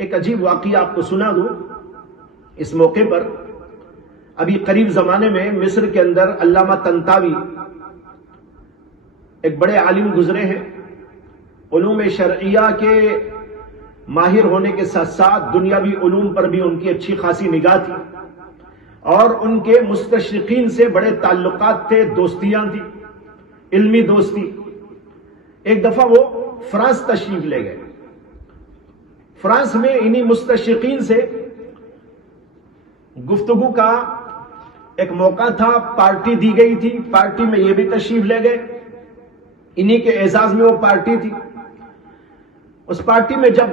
ایک عجیب واقعہ آپ کو سنا دوں اس موقع پر. ابھی قریب زمانے میں مصر کے اندر علامہ طنطاوی ایک بڑے عالم گزرے ہیں. علوم شرعیہ کے ماہر ہونے کے ساتھ ساتھ دنیاوی علوم پر بھی ان کی اچھی خاصی نگاہ تھی اور ان کے مستشرقین سے بڑے تعلقات تھے، دوستیاں تھی، علمی دوستی. ایک دفعہ وہ فرانس تشریف لے گئے. فرانس میں انہی مستشرقین سے گفتگو کا ایک موقع تھا، پارٹی دی گئی تھی، پارٹی میں یہ بھی تشریف لے گئے. انہی کے اعزاز میں وہ پارٹی تھی. اس پارٹی میں جب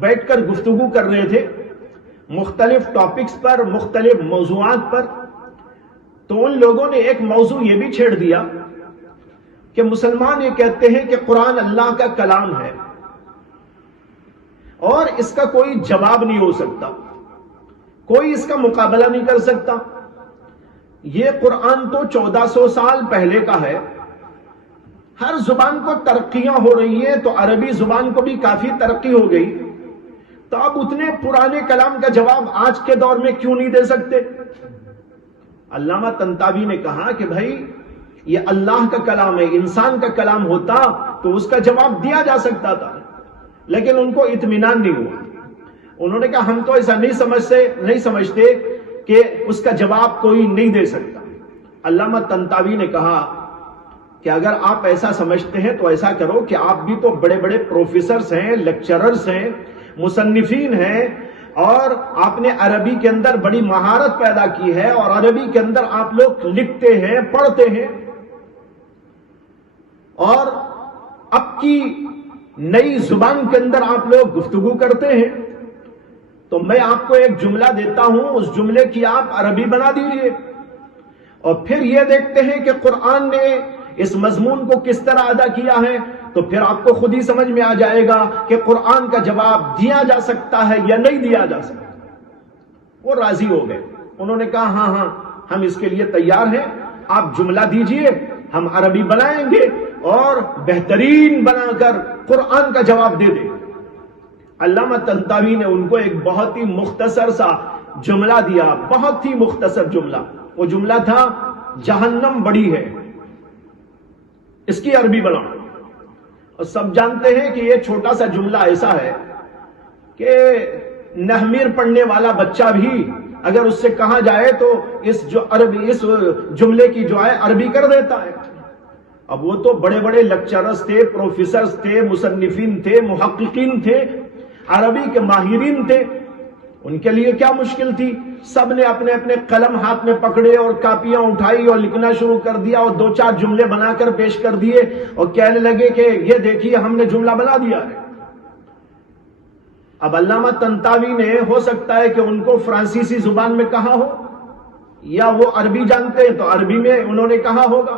بیٹھ کر گفتگو کر رہے تھے مختلف ٹاپکس پر، مختلف موضوعات پر، تو ان لوگوں نے ایک موضوع یہ بھی چھیڑ دیا کہ مسلمان یہ کہتے ہیں کہ قرآن اللہ کا کلام ہے اور اس کا کوئی جواب نہیں ہو سکتا، کوئی اس کا مقابلہ نہیں کر سکتا. یہ قرآن تو 1400 سال پہلے کا ہے. ہر زبان کو ترقیاں ہو رہی ہیں تو عربی زبان کو بھی کافی ترقی ہو گئی، تو اب اتنے پرانے کلام کا جواب آج کے دور میں کیوں نہیں دے سکتے؟ علامہ طنطاوی نے کہا کہ بھائی یہ اللہ کا کلام ہے، انسان کا کلام ہوتا تو اس کا جواب دیا جا سکتا تھا، لیکن ان کو اطمینان نہیں ہوا. انہوں نے کہا ہم تو ایسا نہیں سمجھتے کہ اس کا جواب کوئی نہیں دے سکتا. علامہ طنطاوی نے کہا کہ اگر آپ ایسا سمجھتے ہیں تو ایسا کرو کہ آپ بھی تو بڑے بڑے پروفیسرز ہیں، لیکچررز ہیں، مصنفین ہیں، اور آپ نے عربی کے اندر بڑی مہارت پیدا کی ہے اور عربی کے اندر آپ لوگ لکھتے ہیں، پڑھتے ہیں، اور اب کی نئی زبان کے اندر آپ لوگ گفتگو کرتے ہیں، تو میں آپ کو ایک جملہ دیتا ہوں، اس جملے کی آپ عربی بنا دیجئے اور پھر یہ دیکھتے ہیں کہ قرآن نے اس مضمون کو کس طرح ادا کیا ہے، تو پھر آپ کو خود ہی سمجھ میں آ جائے گا کہ قرآن کا جواب دیا جا سکتا ہے یا نہیں دیا جا سکتا. وہ راضی ہو گئے. انہوں نے کہا ہاں ہم اس کے لیے تیار ہیں، آپ جملہ دیجئے، ہم عربی بنائیں گے اور بہترین بنا کر قرآن کا جواب دے دیں. علامہ طنطاوی نے ان کو ایک بہت ہی مختصر سا جملہ دیا، بہت ہی مختصر جملہ. وہ جملہ تھا جہنم بڑی ہے، اس کی عربی بناؤ. اور سب جانتے ہیں کہ یہ چھوٹا سا جملہ ایسا ہے کہ نحمیر پڑھنے والا بچہ بھی اگر اس سے کہا جائے تو اس جملے کی جو ہے عربی کر دیتا ہے. اب وہ تو بڑے بڑے لیکچررز تھے، پروفیسرز تھے، مصنفین تھے، محققین تھے، عربی کے ماہرین تھے. ان کے لیے کیا مشکل تھی؟ سب نے اپنے اپنے قلم ہاتھ میں پکڑے اور کاپیاں اٹھائی اور لکھنا شروع کر دیا اور 2-4 جملے بنا کر پیش کر دیے اور کہنے لگے کہ یہ دیکھیے ہم نے جملہ بنا دیا ہے. اب علامہ طنطاوی نے ہو سکتا ہے کہ ان کو فرانسیسی زبان میں کہا ہو یا وہ عربی جانتے ہیں تو عربی میں انہوں نے کہا ہوگا.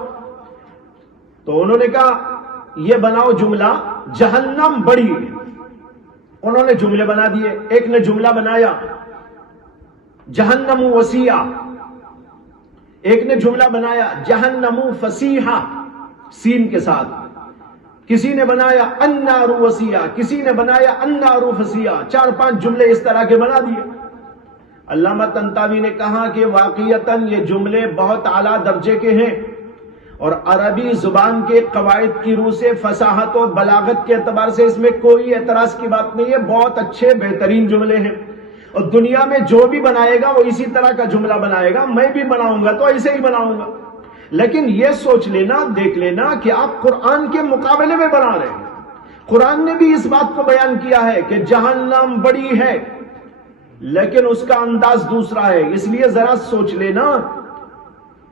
تو انہوں نے کہا یہ بناؤ جملہ جہنم بڑی ہے. انہوں نے جملے بنا دیے. ایک نے جملہ بنایا جہنم وسیع، ایک نے جملہ بنایا جہنم فسیحہ سین کے ساتھ، کسی نے بنایا النار وسیع، کسی نے بنایا النار فسیع. 4-5 جملے اس طرح کے بنا دیے. علامہ طنطاوی نے کہا کہ واقعتاً یہ جملے بہت اعلیٰ درجے کے ہیں اور عربی زبان کے قواعد کی روح سے فصاحت و بلاغت کے اعتبار سے اس میں کوئی اعتراض کی بات نہیں ہے. بہت اچھے بہترین جملے ہیں اور دنیا میں جو بھی بنائے گا وہ اسی طرح کا جملہ بنائے گا. میں بھی بناؤں گا تو ایسے ہی بناؤں گا. لیکن یہ سوچ لینا، دیکھ لینا کہ آپ قرآن کے مقابلے میں بنا رہے ہیں. قرآن نے بھی اس بات کو بیان کیا ہے کہ جہنم بڑی ہے، لیکن اس کا انداز دوسرا ہے. اس لیے ذرا سوچ لینا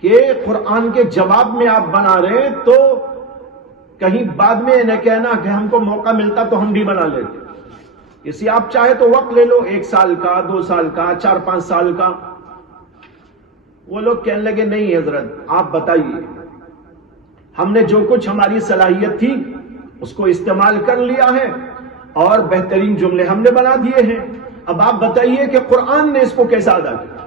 کہ قرآن کے جواب میں آپ بنا رہے ہیں تو کہیں بعد میں نہ کہنا کہ ہم کو موقع ملتا تو ہم بھی بنا لیتے. اسی آپ چاہے تو وقت لے لو، 1 سال کا، 2 سال کا، 4-5 سال کا. وہ لوگ کہنے لگے نہیں حضرت آپ بتائیے، ہم نے جو کچھ ہماری صلاحیت تھی اس کو استعمال کر لیا ہے اور بہترین جملے ہم نے بنا دیے ہیں. اب آپ بتائیے کہ قرآن نے اس کو کیسا ادا کیا.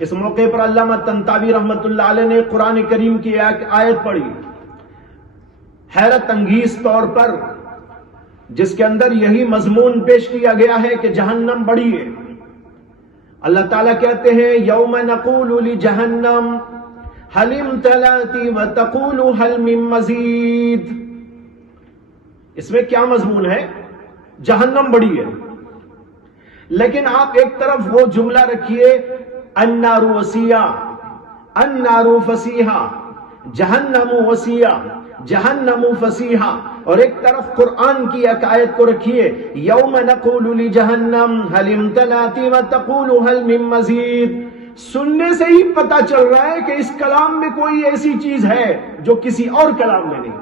اس موقع پر علامہ طنطاوی رحمت اللہ علیہ نے قرآن کریم کی ایک آیت پڑھی. حیرت انگیز طور پر جس کے اندر یہی مضمون پیش کیا گیا ہے کہ جہنم بڑی ہے. اللہ تعالیٰ کہتے ہیں یوم نقول لجہنم هل امتلأت وتقول هل من مزید. اس میں کیا مضمون ہے؟ جہنم بڑی ہے. لیکن آپ ایک طرف وہ جملہ رکھیے النار وسیع النار فسیحا جہنم وسیع جہنم فسیحا، اور ایک طرف قرآن کی ایک آیت کو رکھیے یوم نقول لجہنم هل امتلأت وتقول هل من مزید. سننے سے ہی پتا چل رہا ہے کہ اس کلام میں کوئی ایسی چیز ہے جو کسی اور کلام میں نہیں.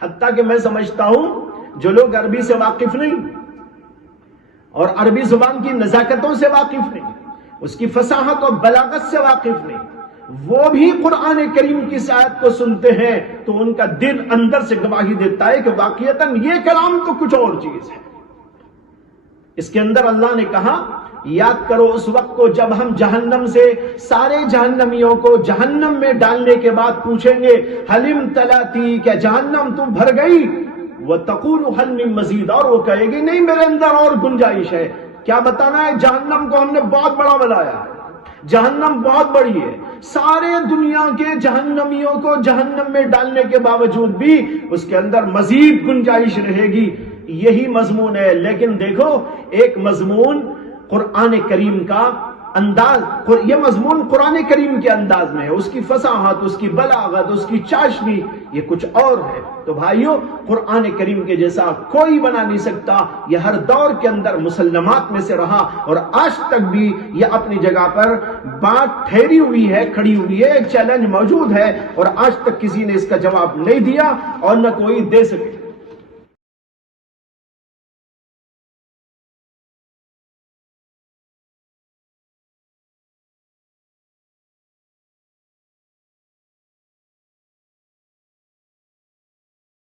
حتیٰ کہ میں سمجھتا ہوں جو لوگ عربی سے واقف نہیں اور عربی زبان کی نزاکتوں سے واقف نہیں، اس کی فصاحت اور بلاغت سے واقف نہیں، وہ بھی قرآن کریم کی آیت کو سنتے ہیں تو ان کا دل اندر سے گواہی دیتا ہے کہ واقعتاً یہ کلام تو کچھ اور چیز ہے. اس کے اندر اللہ نے کہا یاد کرو اس وقت کو جب ہم جہنم سے سارے جہنمیوں کو جہنم میں ڈالنے کے بعد پوچھیں گے هل امتلأت، کیا جہنم تو بھر گئی؟ وتقول هل من مزید، اور وہ کہے گی نہیں میرے اندر اور گنجائش ہے. کیا بتانا ہے؟ جہنم کو ہم نے بہت بڑا بنایا ہے، جہنم بہت بڑی ہے. سارے دنیا کے جہنمیوں کو جہنم میں ڈالنے کے باوجود بھی اس کے اندر مزید گنجائش رہے گی. یہی مضمون ہے. لیکن دیکھو ایک مضمون قرآن کریم کا انداز، یہ مضمون قرآن کریم کے انداز میں ہے، اس کی فصاحت، اس کی بلاغت، اس کی چاشنی یہ کچھ اور ہے. تو بھائیو قرآن کریم کے جیسا کوئی بنا نہیں سکتا. یہ ہر دور کے اندر مسلمات میں سے رہا اور آج تک بھی یہ اپنی جگہ پر بات ٹھہری ہوئی ہے، کھڑی ہوئی ہے. ایک چیلنج موجود ہے اور آج تک کسی نے اس کا جواب نہیں دیا اور نہ کوئی دے سکے.